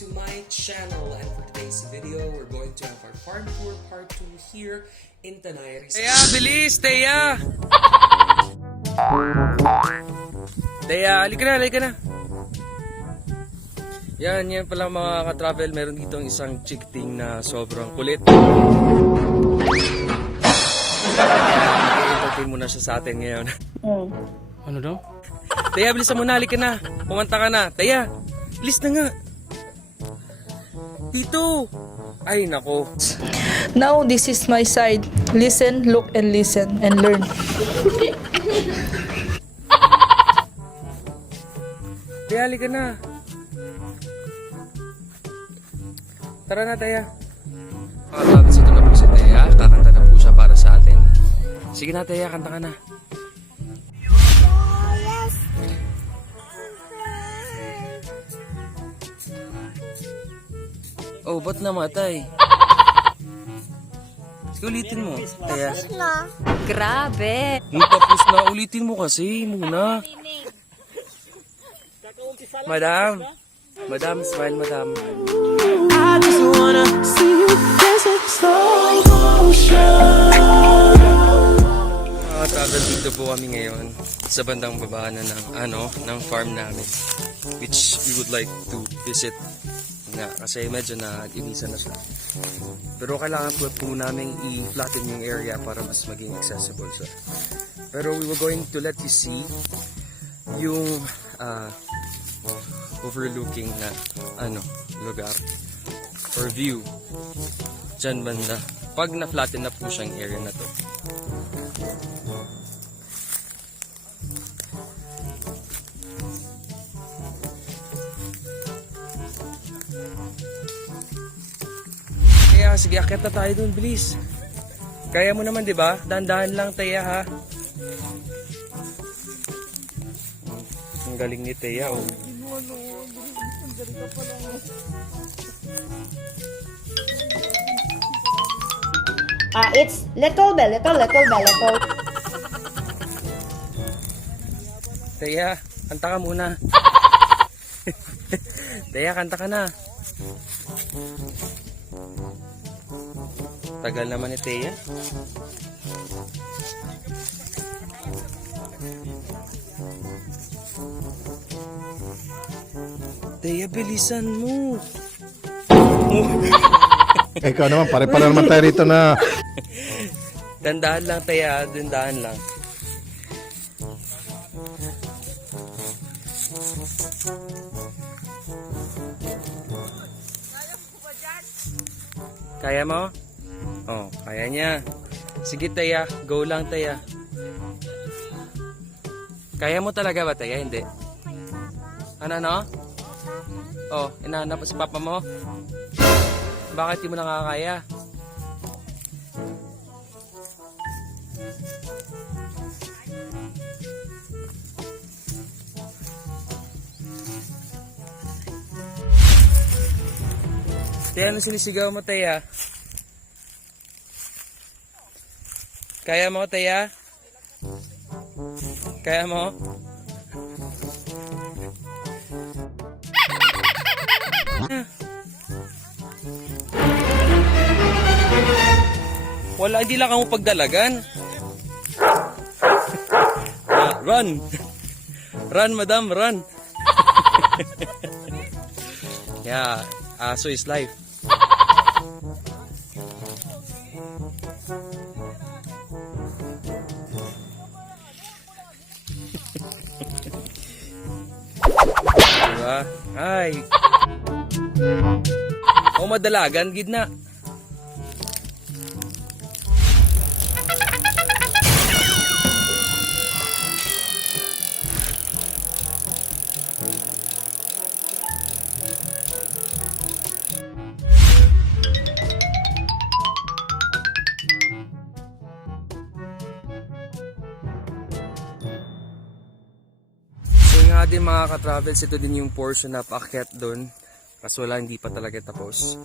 to my channel, and for today's video, we're going to have our farm tour part 2 here in Tanay Rizal. Teya, bilis! Teya! Teya, halika na. Yan pala mga ka-travel. Meron dito isang chickting na sobrang kulit. I-entertain muna siya sa atin ngayon. Ano daw? Teya, bilisan mo na, halika na. Pumanta ka na. Teya, bilis na nga. Dito. Ay, nako. Now this is my side. Listen, look, and listen, and learn. Teya, halika na. Tara na, Teya. Tapos ito na po si Teya. Kakanta na po siya para sa atin. Sige na, Teya, kanta ka na. Oh, ba't namatay? Sige, ulitin mo, Teya. Grabe. Tapos na, ulitin mo kasi muna. Madam, smile, madam. I just wanna see you dancing slow motion. Travel dito po kami ngayon sa bandang baba na ng farm namin, which we would like to visit nga kasi medyo na-inisa na siya. Pero kailangan po namin i-flatten yung area para mas maging accessible siya. Pero we were going to let you see yung overlooking na lugar or view dyan banda pag na-flatten na po siyang area na to. Kaya sige, akit na tayo dun, bilis. Kaya mo naman, di ba? Dahan-dahan lang, Teya, ha? Ang galing ni Teya, oh. It's little bell. Teya, kanta ka muna. Teya, kanta ka na. Tagal naman ni Teya. Teya, bilisan mo. Ikaw naman, pare-pare naman tayo rito na. Dandahan lang, Teya. Dandahan lang. Kaya mo? Oh, kaya niya. Sige, Teya. Go lang, Teya. Kaya mo talaga ba, Teya? Hindi. Ano? Oh, inahanap mo si papa mo? Bakit di mo nakakaya? Teya, ano sinisigaw mo, Teya? Kaya mo, Teya? Kaya mo? Wala, hindi lang ako pagdalagan. Run! Run, madam, run! Yeah, aso is life. Diba? Ay! O madalagan, gid na. Nga din mga ka-travels, ito din yung portion na paakyat doon. Kaso wala, hindi pa talaga tapos.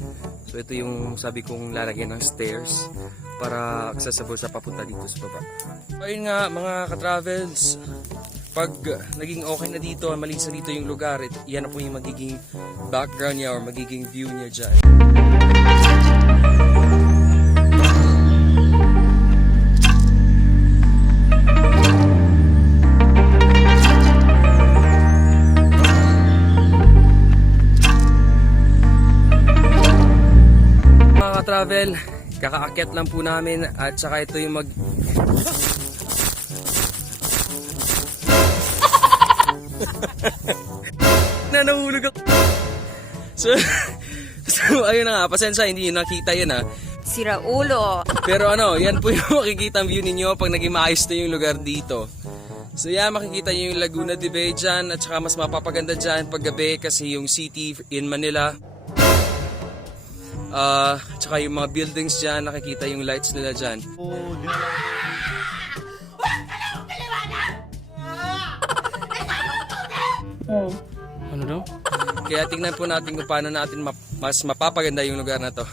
So ito yung sabi kong lalagyan ng stairs para accessible sa papunta dito sa baba. Ayun nga mga ka-travels, pag naging okay na dito, malinis na dito yung lugar, yan na po yung magiging background niya or magiging view niya dyan. Mga travel, kakaakyat lang po namin at saka ito yung nanahulog ako. So ayun na nga, pasensya hindi nyo nakita yun ha. Sira ulo. Pero ano, yan po yung makikita ang view ninyo pag naging maayos na yung lugar dito. So yan, makikita nyo yung Laguna de Bay dyan at saka mas mapapaganda dyan pag gabi kasi yung city in Manila. Tsaka yung mga buildings dyan, nakikita yung lights nila dyan. Ano daw? Kaya tingnan po natin kung paano natin mas mapapaganda yung lugar na to.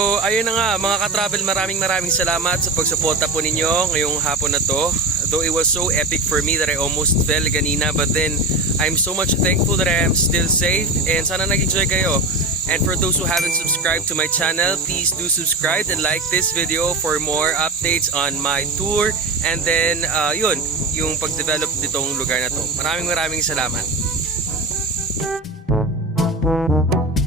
So, ayun na nga mga ka-travel, maraming salamat sa pagsuporta po ninyo ngayong hapon na to. Though it was so epic for me that I almost fell kanina, but then I'm so much thankful that I am still safe and sana nag-enjoy kayo. And for those who haven't subscribed to my channel, please do subscribe and like this video for more updates on my tour and then yun, yung pag-develop nitong lugar na to. Maraming salamat.